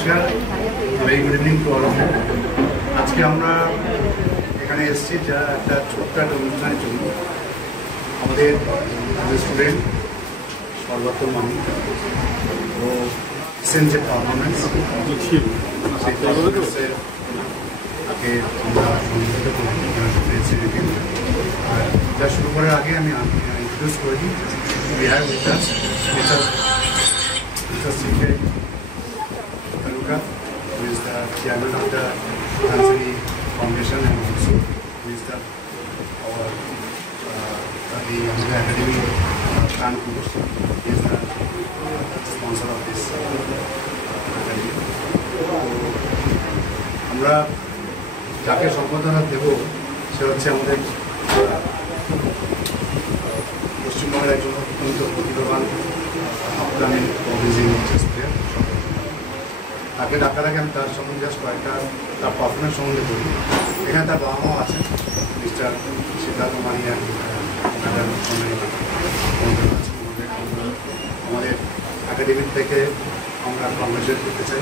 নমস্কার, very good evening to all of you. আজকে আমরা এখানে এসেছি যা একটা ছোট্ট একটা অনুষ্ঠানের জন্য। আমাদের স্টুডেন্ট সর্বাত্ম মানি ও রিসেন্ট যে পারফরমেন্স সেই পারফরমেন্সের তাকে আমরা সম্মিলিত করি। আর যা শুরু করার আগে আমি ইন্ট্রোডিউস করে দিই। We have with us Mr. C.K. Taluka, who is the chairman of the Dhansari Foundation, and also who is the academy Kanpur. He is the sponsor of this academy. আমরা যাকে সম্বোধনা দেব সে হচ্ছে আমাদের পশ্চিমবঙ্গের একজন অত্যন্ত প্রতিভাবান আফগানের অভিজিং চেস প্লেয়ার। তাকে ডাকার আগে আমি তার সম্বন্ধে জাস্ট কয়েকটা তার পারফরমেন্স সম্বন্ধে বলি। এখানে তার বাবা মাও আছেন, মিস্টার সিদ্ধার্থ মানিয়া, আমাদের একাডেমি থেকে আমরা কংগ্রেচুলেট করতে চাই।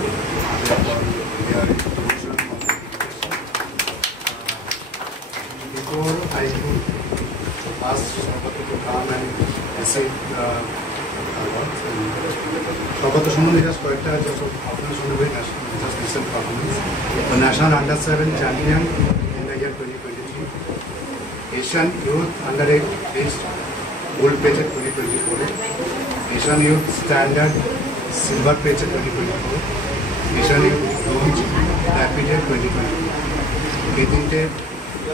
Before I could ask Swagat to come and say Swagat সম্বন্ধে জাস্ট কয়েকটা আপনার সঙ্গে just recent performance. The National Under-7 Champion in the year 2023, Asian Youth Under-8 reached Gold Page at 2024, Asian Youth Standard Silver Page at 2024, Asian Youth Bronze Rapid at 2024. এই তিনটে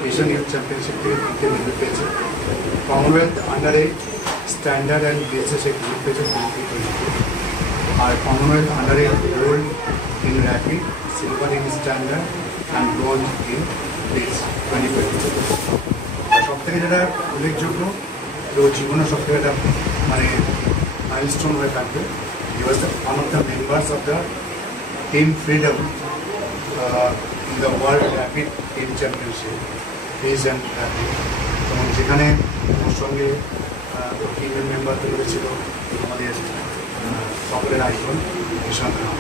Asian youth championship থেকে তিনটে medal পেয়েছে। Commonwealth under eight standard and BSS gold পেয়েছে 2024, আর Commonwealth under eight gold in rapid, silver in standard and bronze in pace 2024। সব থেকে যেটা উল্লেখযোগ্য তো জীবনে সব থেকে একটা মানে মাইলস্টোন হয়ে থাকবে, he was one of the members of the team freedom in the World Rapid Team Championship, Peace and Rapid, এবং যেখানে ওর সঙ্গে টিমের মেম্বার তৈরি ছিল আমাদের সকলের icon Ishan Ram.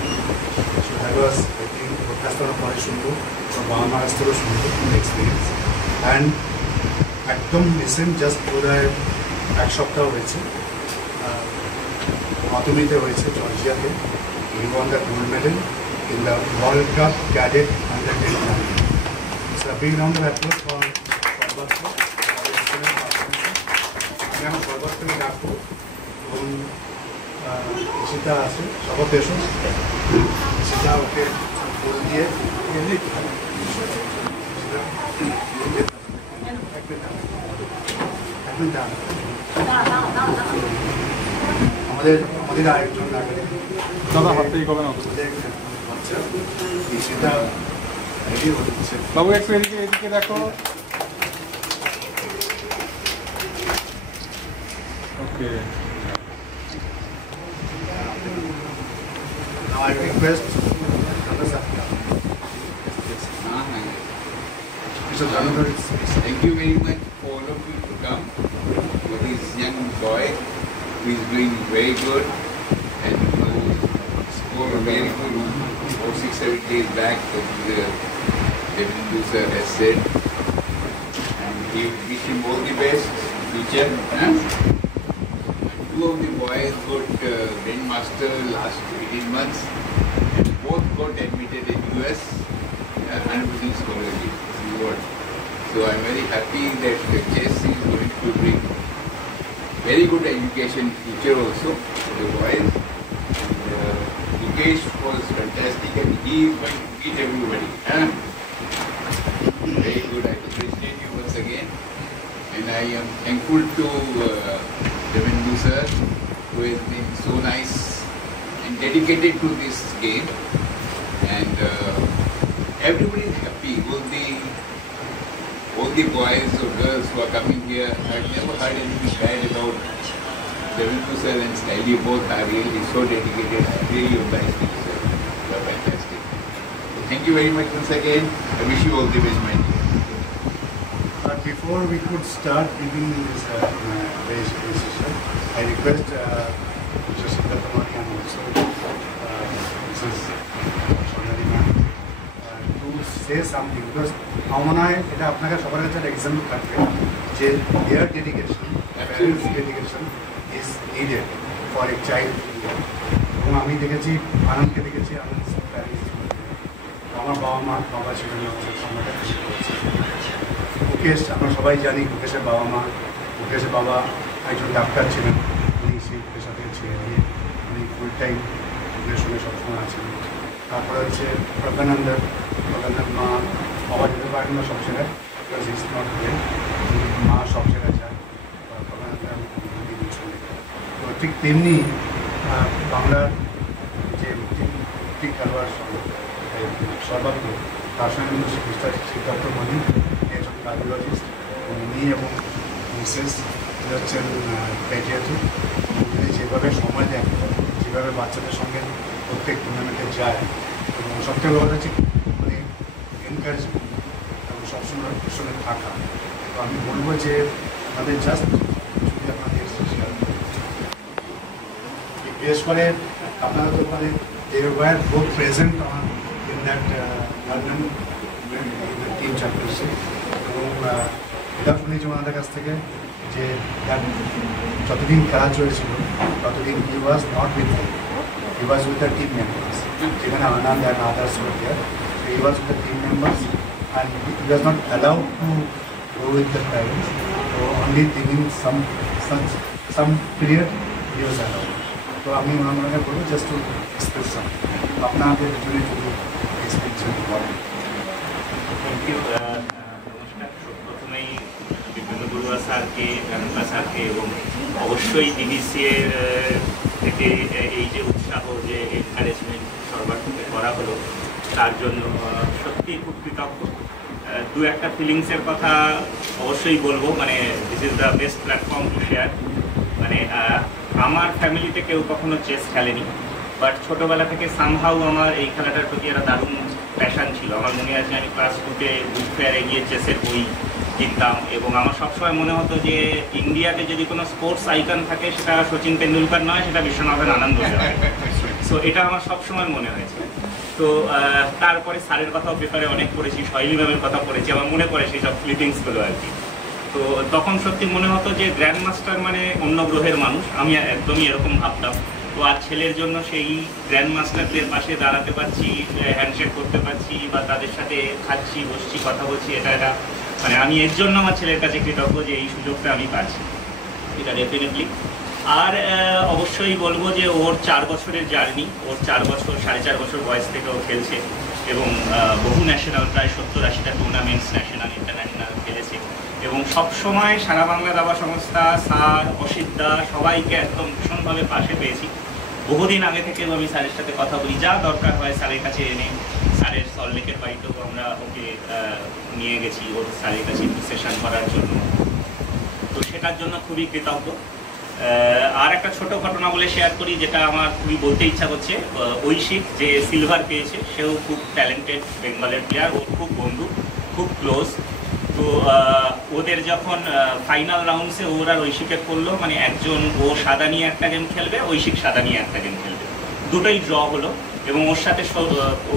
So that was I think podcast করার পরে শুনবো, ওর বাবা মার কাছ থেকেও শুনবো এক্সপিরিয়েন্স। অ্যান্ড একদম রিসেন্ট জাস্ট বোধহয় এক সপ্তাহ হয়েছে মাতুমিতে হয়েছে জর্জিয়াতে, he won the gold medal in the World Cup Cadet Under-10 Champion. So a big round of applause for Sarbatko. আমি আমার সর্বত্রকে ডাকবো এবং সেটা আছে সবার দেশও সেটা ওকে বল দিয়ে আমাদের আরেকজন দাদা হাত থেকে কবে না সেটা রেডি হচ্ছে। বাবু একটু এদিকে দেখো। ওকে, Now I request Thank you very much for all of you to come for this young boy who is doing very good and who scored a very good 6-7 days back, as Devindu sir has said, and we wish him all the best future. And two of the boys got Grandmaster last 18 months, and both got admitted in US 100% scholarship. So I'm very happy that chess is going to bring very good education future also for the boys. Mukesh was fantastic and he is going to beat everybody. Very good. I appreciate you once again. And I am thankful to Devindu sir, who has been so nice and dedicated to this game. And everybody is happy. All the boys or girls who are coming here, I've never heard anything bad about Devindu sir and Styli. Both are really so dedicated. I really oblige you, sir. You are fantastic. Thank you very much once again. I wish you all the best, my dear. But before we could start giving this registration, I request Mr. Siddharth Mani and also Mrs. Say something because আমার মনে হয় এটা আপনাকে সবার কাছে একটা example থাকবে যে their dedication parents dedication is needed for a child. এবং আমি দেখেছি আনন্দকে দেখেছি, আনন্দ প্যারেন্টস, আমার বাবা ছিলেন মুকেশ, আমরা সবাই জানি মুকেশের বাবা মা। মুকেশের বাবা একজন ডাক্তার ছিলেন, উনি সেই পেশাতে ছেড়ে দিয়ে উনি ফুল টাইম মুকের সঙ্গে সবসময় আছেন। তারপরে হচ্ছে প্রজ্ঞানন্দের মা, বাবা যেতে পারেন না সব জায়গায়, মা সব জায়গায় যায়। প্রজ্ঞানন্দের সঙ্গে তো ঠিক তেমনি বাংলার যে মুক্তি খেলোয়াড় সর্বাত্ম, তার সঙ্গে কিন্তু মিস্টার সিদ্ধার্থ মোদী একজন কার্ডিওলজিস্ট, উনি এবং মিসেস হচ্ছেন পেডিয়াট্রিক। উনি যেভাবে সময় দেন, যেভাবে বাচ্চাদের সঙ্গে প্রত্যেক টুর্নামেন্টে যায়, এবং সবথেকে বড় হচ্ছে মানে এনকারেজমেন্ট এবং সবসময় ওর সঙ্গে থাকা। তো আমি বলবো যে আমাদের জাস্ট যদি আপনাদের বিশেষ করে আপনারা তো মানে they were both present in that London team championship, এবং এটা শুনেছি ওনাদের কাছ থেকে যে যতদিন খেলা চলেছিল ততদিন he was not with them, he was with the team members, যেখানে আনন্দ and others were there, so he was with the team members and he was not allowed to go with the parents, so only during some period he was allowed. তো আমি ওনাকে বলবো just to express আপনাদের জন্য যদি express করেন। Thank you. নমস্কার। প্রথমেই বিপিন বড়ুয়া স্যারকে, রানুকা স্যারকে এবং অবশ্যই ডিবিসিএর থেকে এই যে উৎসাহ, যে এনকারেজমেন্ট সর্বাত্মকে করা হলো, তার জন্য সত্যিই খুব কৃতজ্ঞ। দু একটা ফিলিংসের কথা অবশ্যই বলবো, মানে this is the best platform to share. মানে আমার ফ্যামিলিতে কেউ কখনো চেস খেলেনি, বাট ছোটোবেলা থেকে সামহাউ আমার এই খেলাটার প্রতি একটা দারুণ প্যাশান ছিল। আমার মনে আছে আমি ক্লাস 2-তে বুক ফেয়ারে গিয়ে চেসের বই কিনতাম, এবং আমার সবসময় মনে হতো যে ইন্ডিয়াতে যদি কোনো স্পোর্টস আইকন থাকে সেটা সচিন তেন্ডুলকর নয়, সেটা বিশ্বনাথন আনন্দ। সো এটা আমার সবসময় মনে হয়েছে। তো তারপরে স্যারের কথাও পেপারে অনেক পড়েছি, শৈলী ম্যামের কথা পড়েছি, আমার মনে পড়ে সেই সব ফ্লিপিংসগুলো আর কি। তো তখন সত্যি মনে হতো যে গ্র্যান্ড মাস্টার মানে অন্য গ্রহের মানুষ, আমি একদমই এরকম ভাবতাম। তো আর ছেলের জন্য সেই গ্র্যান্ড মাস্টারদের পাশে দাঁড়াতে পারছি, হ্যান্ডশেক করতে পারছি, বা তাদের সাথে খাচ্ছি, বসছি, কথা বলছি, এটা মানে আমি এর জন্য আমার ছেলের কাছে কৃতজ্ঞ যে এই সুযোগটা আমি পাচ্ছি, এটা ডেফিনেটলি। আর অবশ্যই বলবো যে ওর 4 বছরের জার্নি, ওর 4 বছর 4.5 বছর বয়স থেকে ও খেলছে, এবং বহু ন্যাশনাল, প্রায় 70-80টা টুর্নামেন্টস ন্যাশনাল ইন্টারন্যাশনাল খেলেছে, এবং সবসময় সারা বাংলা দাবা সংস্থা, স্যার, অসিতদা সবাইকে একদম ভীষণভাবে পাশে পেয়েছি। বহুদিন আগে থেকেও আমি স্যারের সাথে কথা বলি, যা দরকার হয় স্যারের কাছে এনে, স্যারের সল্টলেকের বাড়িতেও আমরা ওকে নিয়ে গেছি ওর স্যারের কাছে একটু সেশন করার জন্য। তো সেটার জন্য খুবই কৃতজ্ঞ। আর একটা ছোট ঘটনা বলে শেয়ার করি, যেটা আমার খুবই বলতে ইচ্ছা করছে। ঐশিক যে সিলভার পেয়েছে, সেও খুব ট্যালেন্টেড বেঙ্গলের প্লেয়ার, ওর খুব বন্ধু, খুব ক্লোজ। তো ওদের যখন ফাইনাল রাউন্ডসে ওর আর ঐশিকের করলো, মানে একজন ও সাদা নিয়ে একটা গেম খেলবে, ঐশিক সাদা নিয়ে একটা গেম খেলবে, দুটোই ড্র হলো। এবং ওর সাথে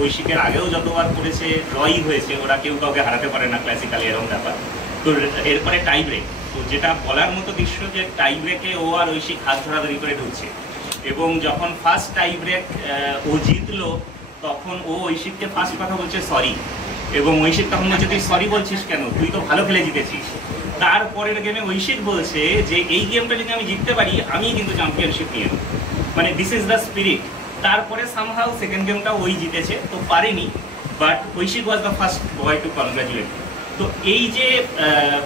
ঐশিকের আগেও যতবার করেছে ড্রই হয়েছে, ওরা কেউ কাউকে হারাতে পারে না ক্লাসিক্যালি, এরকম ব্যাপার। তো এরপরে টাই ব্রেক, তো যেটা বলার মতো দৃশ্য যে টাই ব্রেকে ও আর ঐশিক হাত ধরাধরি করে ঢুকছে, এবং যখন ফার্স্ট টাই ব্রেক ও জিতলো, তখন ও ঐশিককে ফার্স্ট কথা বলছে সরি, এবং ঐশিক তখন বলছে তুই সরি বলছিস কেন, তুই তো ভালো খেলে জিতেছিস। তারপরের গেমে ঐশিক বলছে যে এই গেমটা যদি আমি জিততে পারি, আমি কিন্তু চ্যাম্পিয়নশিপ নিয়ে নেব, মানে দিস ইজ দ্য স্পিরিট। তারপরে সামহাউ সেকেন্ড গেমটা ওই জিতেছে, তো পারেনি, but ঐশিক was the first boy two congratulate. তো এই যে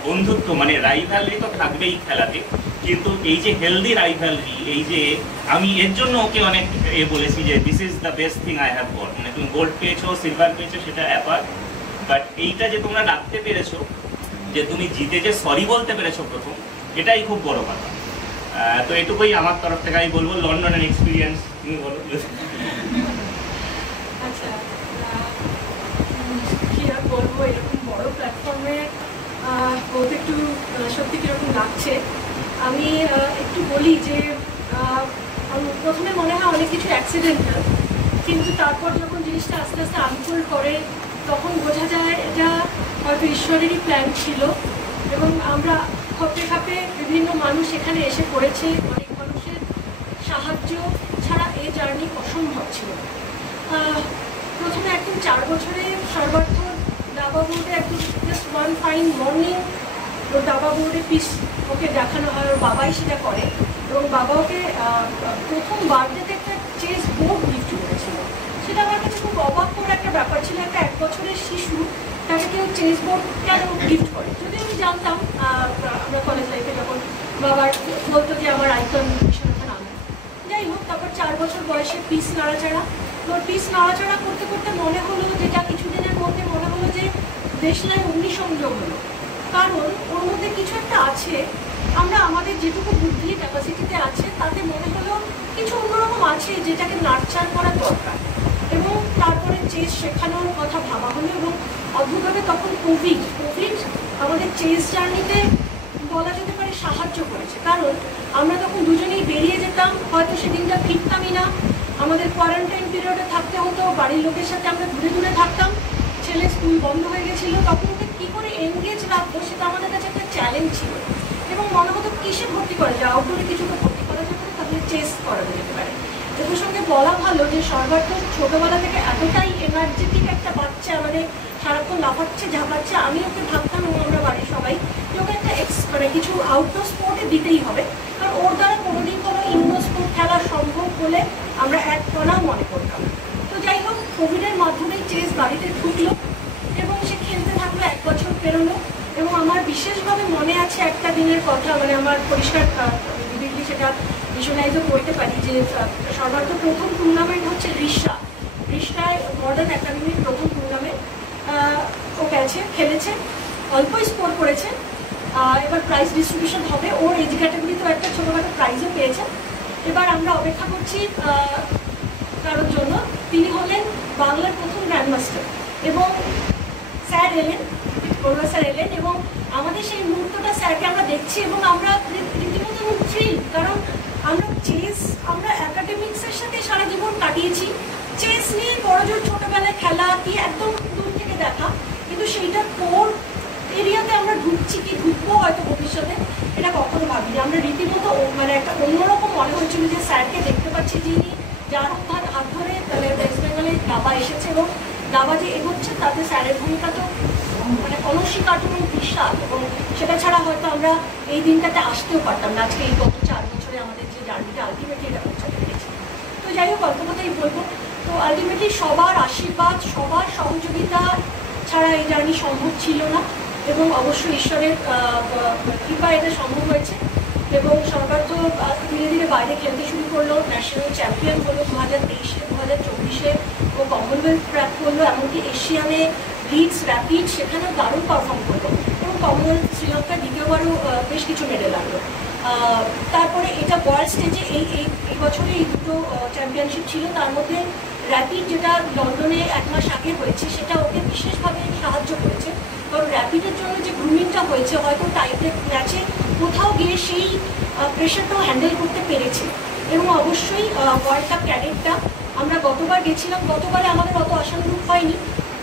বন্ধুত্ব, মানে রাইভালরি তো থাকবেই খেলাতে, কিন্তু এই যে হেলদি রাইভালরি, এই যে আমি এর জন্য ওকে অনেক বলেছি যে this is the best thing I have got. মানে তুমি গোল্ড পেয়েছো, সিলভার পেয়েছো, সেটা অ্যাপার্ট, বাট এইটা যে তোমরা ডাকতে পেরেছো, যে তুমি জিতে যে সরি বলতে পেরেছো প্রথম, এটাই খুব বড় কথা। তো এটুকুই আমার তরফ থেকে আমি বলবো। লন্ডনের এক্সপিরিয়েন্স তুমি বলো। আচ্ছা, কি আর বলবো, এরকম বড় প্ল্যাটফর্মে বলতে একটু সত্যি কীরকম লাগছে। আমি একটু বলি যে প্রথমে মনে হয় অনেক কিছু অ্যাক্সিডেন্টাল, কিন্তু তারপর যখন জিনিসটা আস্তে আস্তে আনফোল্ড করে, তখন বোঝা যায় এটা হয়তো ঈশ্বরেরই প্ল্যান ছিল এবং আমরা খাপে খাপে বিভিন্ন মানুষ এখানে এসে পড়েছে। অনেক মানুষের সাহায্য ছাড়া এই জার্নি অসম্ভব ছিল। প্রথমে একদম 4 বছরে সর্বার্থ দাবা বোর্ডে একদম জাস্ট ওয়ান ফাইন মর্নিং ওর দাবা বোর্ডে পিস ওকে দেখানো হয়, ওর বাবাই সেটা করে এবং বাবা ওকে প্রথম বার্থডেতে একটা চেস বোর্ড গিফট করেছিল। সেটা আমার কাছে খুব অবাক করে একটা ব্যাপার ছিল, একটা 1 বছরের শিশু তাকে কেউ চেস বোর্ড কেন গিফট করে। যদি আমি জানতাম, আমরা কলেজ লাইফে যখন বাবার বলতো যে আমার আইকন বিশ্বনাথন আনন্দ, যাই হোক, তারপর 4 বছর বয়সে পিস নাড়াচাড়া, তোর পিস নাড়াচাড়া করতে করতে মনে হলো, যেটা কিছুদিনের মধ্যে মনে হলো যে দেশলাই অগ্নিসংযোগ হলো, কারণ ওর মধ্যে কিছু একটা আছে। আমরা আমাদের যেটুকু বুদ্ধি ক্যাপাসিটিতে আছে তাতে মনে হলো কিছু অন্যরকম আছে যেটাকে নার্চার করা দরকার। এবং তারপরে চেস শেখানোর কথা ভাবা হলো এবং অদ্ভুতভাবে তখন কোভিড আমাদের চেস জার্নিতে বলা যেতে পারে সাহায্য করেছে, কারণ আমরা তখন দুজনেই বেরিয়ে যেতাম, হয়তো সেদিনটা ফিরতামই না, আমাদের কোয়ারেন্টাইন পিরিয়ডে থাকতে হতো, বাড়ির লোকের সাথে আমরা দূরে দূরে থাকতাম, ছেলে স্কুল বন্ধ হয়ে গেছিলো, তখন ওকে কী করে এনগেজ রাখবো সেটা আমাদের কাছে একটা চ্যালেঞ্জ ছিল। এবং মনে হতো কিসে ভর্তি করা যায়, আউটডোরে কিছুতে ভর্তি করা যেতে পারে, তাহলে চেস করা যেতে পারে। এদের সঙ্গে বলা ভালো যে সর্বার্থ ছোটোবেলা থেকে এতটাই এনার্জেটিক একটা বাচ্চা, মানে সারাক্ষণ লাফাচ্ছে ঝাঁপাচ্ছে, আমি ওকে ভাবতাম এবং আমরা বাড়ির সবাই যে ওকে একটা মানে কিছু আউটডোর স্পোর্টে দিতেই হবে, কারণ ওর দ্বারা কোনোদিন কোনো ইনডোর স্পোর্ট খেলা সম্ভব বলে আমরা এক কণাও মনে করতাম। তো যাই হোক, কোভিডের মাধ্যমে চেস বাড়িতে ঢুকলো এবং সে খেলতে থাকলো, 1 বছর পেরোলো। এবং আমার বিশেষভাবে মনে আছে একটা দিনের কথা, মানে আমার পরিষ্কার ভিভিডলি সেটা ভিজুয়ালাইজও করতে পারি, যে সর্বার্থ প্রথম টুর্নামেন্ট হচ্ছে রিষ্টায় মডার্ন একাডেমির প্রথম টুর্নামেন্ট। ও গেছে, খেলেছে, অল্পই স্কোর করেছে। এবার প্রাইজ ডিস্ট্রিবিউশন হবে, ওর এজ ক্যাটাগরিতেও একটা ছোটোখাটো প্রাইজও পেয়েছে। এবার আমরা অপেক্ষা করছি কারোর জন্য, তিনি হলেন বাংলার প্রথম গ্র্যান্ডমাস্টার এবং স্যার এলেন, বড়ুয়া স্যার এলেন এবং আমাদের সেই মুহূর্তটা স্যারকে আমরা দেখছি এবং আমরা রীতিমতো থ্রিল, কারণ আমরা একাডেমিক্সের সাথে সারা জীবন কাটিয়েছি, চেস নিয়ে বড়জোর ছোটোবেলায় খেলা কি একদম দূর থেকে দেখা, কিন্তু সেইটা কোর এরিয়াতে আমরা ঢুকবো হয়তো ভবিষ্যতে, এটা কখনো ভাবিনি। আমরা রীতিমতো মানে একটা অন্যরকম মনে হচ্ছিল যে স্যারকে দেখতে পাচ্ছি, যিনি যার হাত ধরে মানে ওয়েস্ট বেঙ্গলে দাবা এসেছে এবং দাবা যে এগোচ্ছে তাতে স্যারের ভূমিকা তো মানে অনস্বীকার্য এবং বিশাল, এবং সেটা ছাড়া হয়তো আমরা এই দিনটাতে আসতেও পারতাম না, আজকে এই গত 4 বছরে আমাদের যে জার্নিটা আলটিমেটলি এটা পৌঁছাতে পেরেছি। তো যাই হোক, অল্প কথাই বলবো, তো আলটিমেটলি সবার আশীর্বাদ, সবার সহযোগিতা ছাড়া এই জার্নি সম্ভব ছিল না এবং অবশ্যই ঈশ্বরের কৃপা এটা সম্ভব হয়েছে। এবং সর্বার্থ ধীরে ধীরে বাইরে খেলতে শুরু করলো, ন্যাশনাল চ্যাম্পিয়ন হলো 2023-এ, 2024-এ ও কমনওয়েলথ ক্র্যাক করলো, এমনকি এশিয়ানে লিডস র্যাপিড সেখানেও দারুণ পারফর্ম করলো এবং কমনওয়েলথ শ্রীলঙ্কায় দ্বিতীয়বারও বেশ কিছু মেডেল আনলো। তারপরে এটা ওয়ার্ল্ড স্টেজে এই বছরে এই দুটো চ্যাম্পিয়নশিপ ছিল, তার মধ্যে র্যাপিড যেটা লন্ডনে 1 মাস আগে হয়েছে সেটা ওকে বিশেষভাবে সাহায্য করেছে, কারণ র্যাপিডের জন্য যে গ্রুমিংটা হয়েছে হয়তো টাইব্রেক ম্যাচে কোথাও গিয়ে সেই প্রেশারটাও হ্যান্ডেল করতে পেরেছে। এবং অবশ্যই ওয়ার্ল্ড কাপ ক্যাডেটটা আমরা গতবার গেছিলাম, গতবারে আমাদের অত আশানুরূপ হয়নি,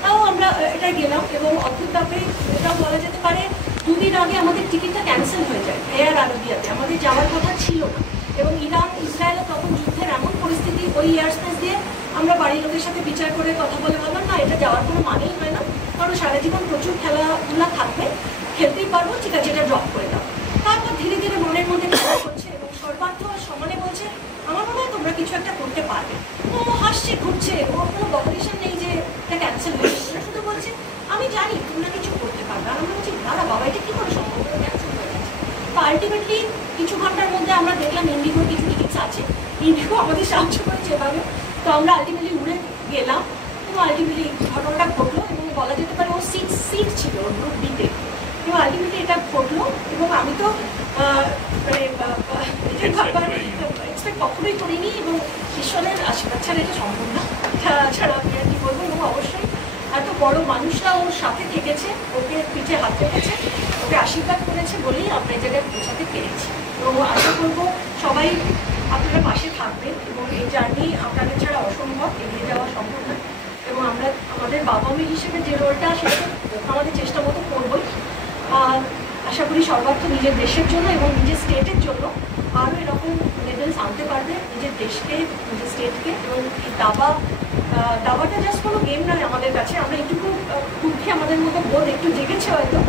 তাও আমরা এটা গেলাম এবং অদ্ভুতভাবে এটাও বলা যেতে পারে 2 দিন আগে আমাদের টিকিটটা ক্যান্সেল হয়ে যায় এয়ার আরবিয়াতে, আমাদের যাওয়ার কথা ছিল না। এবং ইরান ইসরায়েলে তখন যুদ্ধের এমন পরিস্থিতি, ওই এয়ার স্পেস দিয়ে আমরা বাড়ির লোকের সাথে বিচার করে কথা বলে ভাবলাম না, এটা যাওয়ার কোনো মানেই হয় না, কারণ সারা জীবন প্রচুর খেলাধুলা থাকবে, খেলতেই পারবো, ঠিক আছে এটা ড্রপ করে দাও। তারপর ধীরে ধীরে মনের মধ্যে কাজ করছে এবং সর্বার্থ সমানে বলছে আমার মনে হয় তোমরা কিছু একটা করতে পারবে। ও হাসছে, ঘুরছে, ওর কোনো বকরিশন নেই যে এটা ক্যান্সেল হয়ে গেছে, শুধু বলছে আমি জানি তোমরা কিছু করতে পারবে। আর আমরা বলছি দাঁড়া বাবা, এটা কী করে সম্ভব ক্যান্সেল হয়ে গেছে। তো আলটিমেটলি কিছু ঘন্টার মধ্যে আমরা দেখলাম ইন্ডিগোর কিছু টিকিটস আছে, ইন্ডিগো আমাদের সাহায্য করেছে এভাবে। তো আমরা আলটিমেটলি উড়ে গেলাম এবং আলটিমেটলি ঘটনাটা ঘটলো এবং বলা যেতে পারে ও 6 সিট ছিল ওর গ্রুপ বিতে এবং আলটিমেটলি এটা ঘটলো। এবং আমি তো মানে এক্সপেক্ট কখনোই করিনি এবং ঈশ্বরের আশীর্বাদ ছাড়া এটা সম্ভব না, ছাড়া আমি আর কি বলবো। এবং অবশ্যই এত বড় মানুষরা ওর সাথে থেকেছে, ওকে পিঠে হাত রেখেছে, ওকে আশীর্বাদ করেছে বলেই আমরা এই জায়গায় পৌঁছাতে পেরেছি। তো আশা করবো সবাই আপনারা পাশে থাকবেন এবং এই জার্নি আপনাদের ছাড়া অসম্ভব, এগিয়ে যাওয়া সম্ভব না। এবং আমরা আমাদের বাবা মেয়ে হিসেবে যে রোলটা সেটা আমাদের চেষ্টা মতো করবোই। আর আশা করি সর্বার্থ নিজের দেশের জন্য এবং নিজের স্টেটের জন্য আরও এরকম মেডেলস আনতে পারবে, নিজের দেশকে, নিজের স্টেটকে। এবং এই দাবাটা জাস্ট কোনো গেম নয় আমাদের কাছে, আমরা একটুকু বুদ্ধি আমাদের মধ্যে বোধ একটু জেগেছে হয়তো।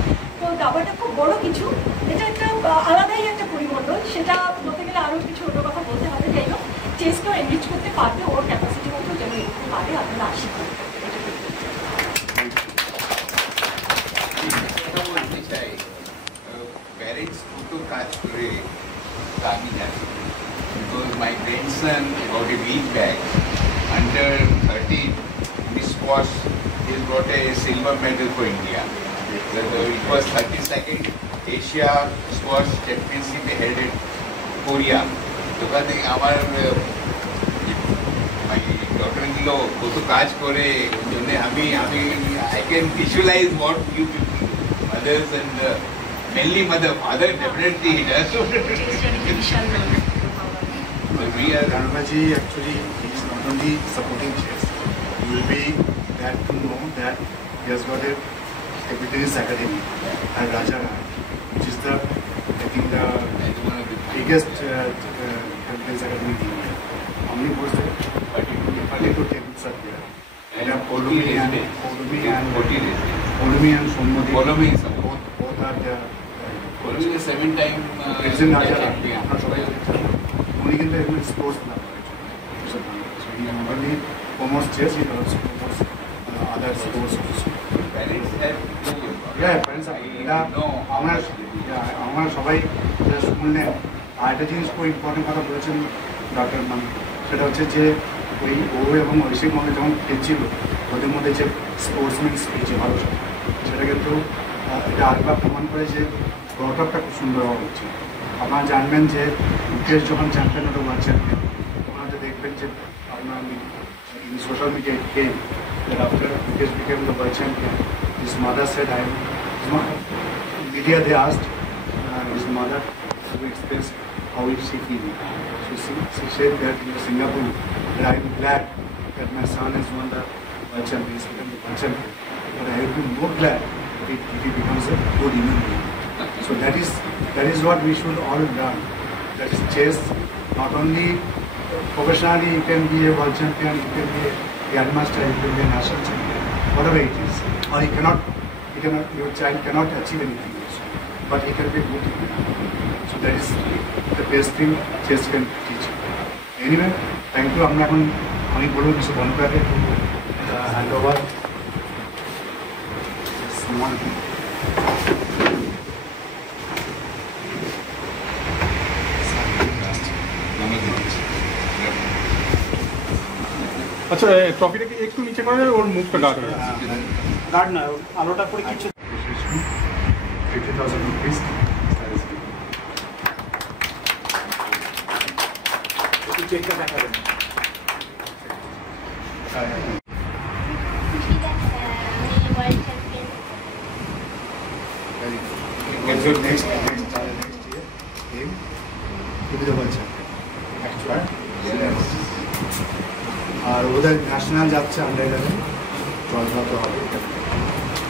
তো দাবাটা খুব বড় কিছু, এটা একটা আলাদাই একটা পরিমণ্ডল, সেটা বলতে গেলে আরও কিছু অন্য কথা বলতে হবে। যাই হোক, চেসকেও এনরিচ করতে পারবে ওর ক্যাপাসিটি মতো, যেন একটু পারে, আপনারা আশীর্বাদ parents to catch today, because my grandson about a week back, under 13 Miss Squash, he got a silver medal for India. It was 32nd Asia Squash Championship held in Korea. So আমার my daughter-in-law কত কাজ করে, ওই জন্য আমি I can visualize what you people do, mothers and mainly mother, father definitely he does. So we are Dharmaji actually is not only supporting chess, you will be glad to know that he has got a tennis academy at Rajaram, which is the, I think, the biggest tennis academy in India. How many was there? 32 tables are there. And Polumi and Sonmodi, both are there. Polumi is 7-time It's in Rajaram. champion. Only in the sports club. So he not only promotes chess, he also promotes other sports also. Parents have to, Yeah, parents are. আমার সবাই শুনলেন আর একটা জিনিস খুব important কথা বলেছেন doctor মান, সেটা হচ্ছে যে ওই ও এবং ঐশিক মধ্যে যখন খেলছিল ওদের মধ্যে যে স্পোর্টসম্যান স্পিচ ভালো, সেটা কিন্তু এটা আরেকবার প্রমাণ করে যে ব্রটআপটা খুব সুন্দর হওয়া উচিত। আপনারা জানবেন যে মুকেশ যখন চ্যাম্পিয়ন হলো ওয়ার্ল্ড চ্যাম্পিয়ন, তখন হয়তো দেখবেন যে আপনার in social media came that after Mukesh became the world champion, his mother said, media they asked his mother to express how is she feeling. She said that in Singapore, that I am glad that my son has won the world champion, he's become the world champion. But I will be more glad if he becomes a good human being. So that is what we should all learn. That is chess, not only professionally you can be a world champion, you can be a grandmaster, you can be a national champion, whatever it is. Or your child cannot achieve anything also, but he can be good. So that is the best thing chess can teach. Anyway, thank you. আমি বলবো কিছু বন্ধ করে hand over আচ্ছা, ট্রফিটাকে একটু নিচে করে ওর মুখটা গার্ড হয়ে যাচ্ছে। গার্ড না, আলোটা করে কিছু 50,000 rupees. চেকটা দেখাবেন। What's your next year aim to be the world champion? Actually, আর ওদের ন্যাশনাল যাচ্ছে আন্ডার 11 12 হবে,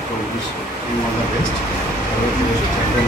তো wish you all the best, champion